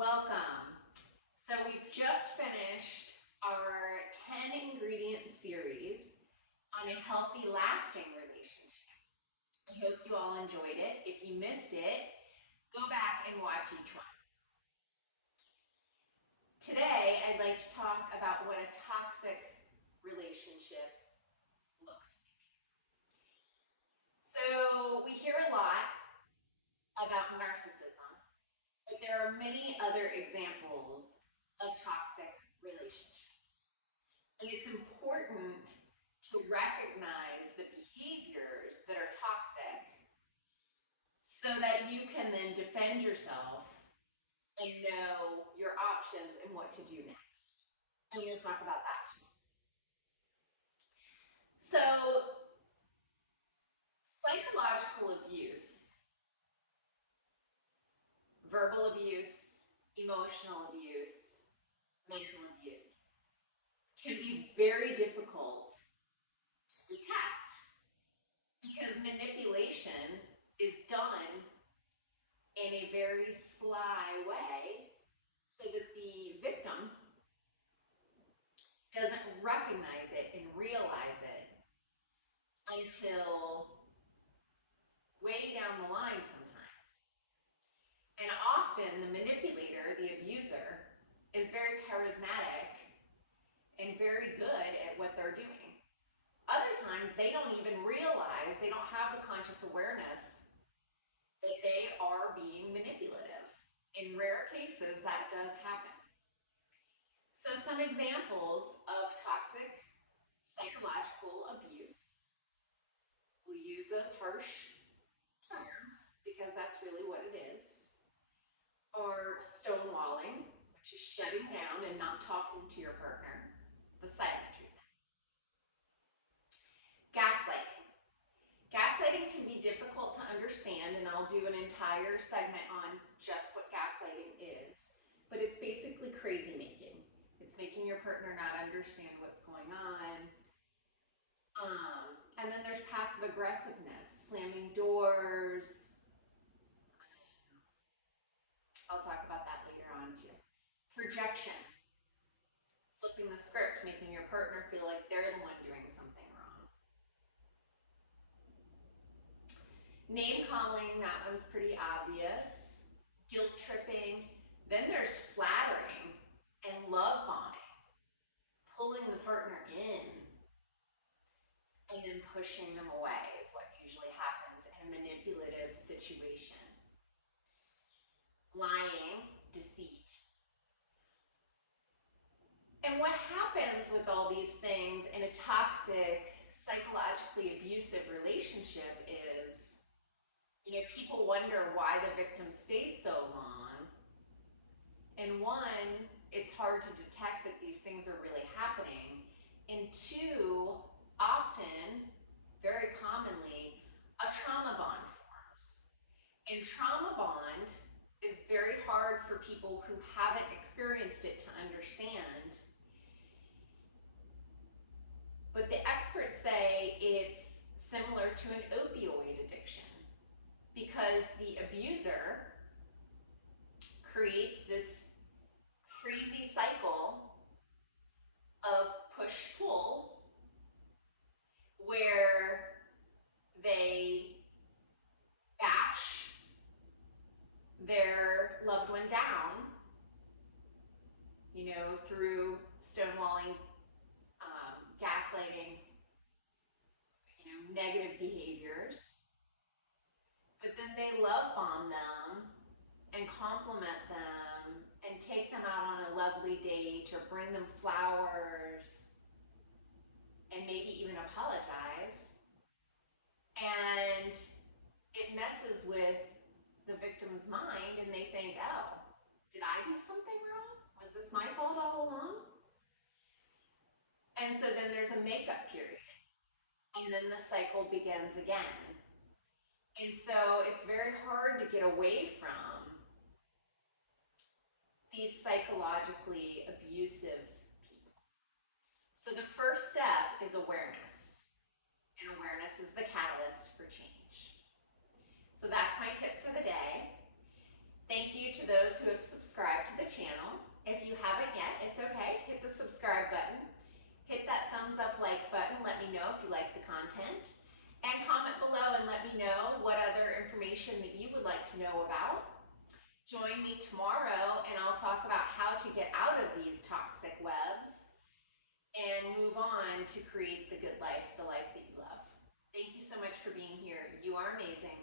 Welcome. So we've just finished our 10 ingredient series on a healthy, lasting relationship. I hope you all enjoyed it. If you missed it, go back and watch each one. Today, I'd like to talk about what a toxic relationship looks like. So we hear a lot about narcissism, but there are many other examples of toxic relationships. And it's important to recognize the behaviors that are toxic so that you can then defend yourself and know your options and what to do next. And we'll talk about that too. So, psychological abuse, verbal abuse, emotional abuse, mental abuse, can be very difficult to detect because manipulation is done in a very sly way so that the victim doesn't recognize it and realize it until way down the line sometimes. And often the manipulator, the abuser, is very charismatic and very good at what they're doing. Other times they don't even realize, they don't have the conscious awareness that they are being manipulative. In rare cases, that does happen. So some examples of toxic psychological abuse. We use those harsh terms because that's really what it is. Or stonewalling, which is shutting down and not talking to your partner. The silent treatment. Gaslighting. Gaslighting can be difficult to understand, and I'll do an entire segment on just what gaslighting is. But it's basically crazy making. It's making your partner not understand what's going on. And then there's passive aggressiveness, slamming doors. I'll talk about that later on too. Projection. Flipping the script, making your partner feel like they're the one doing something wrong. Name calling, that one's pretty obvious. Guilt tripping. Then there's flattering and love bombing. Pulling the partner in and then pushing them away is what usually happens in a manipulative situation. Lying, deceit. And what happens with all these things in a toxic, psychologically abusive relationship is, people wonder why the victim stays so long. And one, it's hard to detect that these things are really happening. And two, often, very commonly, a trauma bond forms. And trauma bond is very hard for people who haven't experienced it to understand. But the experts say it's similar to an opioid addiction because the abuser creates this crazy cycle of push-pull where they bash their loved one down, through stonewalling, gaslighting, negative behaviors. But then they love bomb them and compliment them and take them out on a lovely date or bring them flowers and maybe even apologize. And it messes with the victim's mind and they think, oh, did I do something wrong? Was this my fault all along? And so then there's a makeup period. And then the cycle begins again. And so it's very hard to get away from these psychologically abusive people. So the first step is awareness. And awareness is the catalyst for change. So that's my tip for the day. Thank you. you to those who have subscribed to the channel. If you haven't yet, it's okay. Hit the subscribe button. Hit that thumbs up like button. Let me know if you like the content. And comment below and let me know what other information that you would like to know about. Join me tomorrow and I'll talk about how to get out of these toxic webs and move on to create the good life, the life that you love. Thank you so much for being here. You are amazing.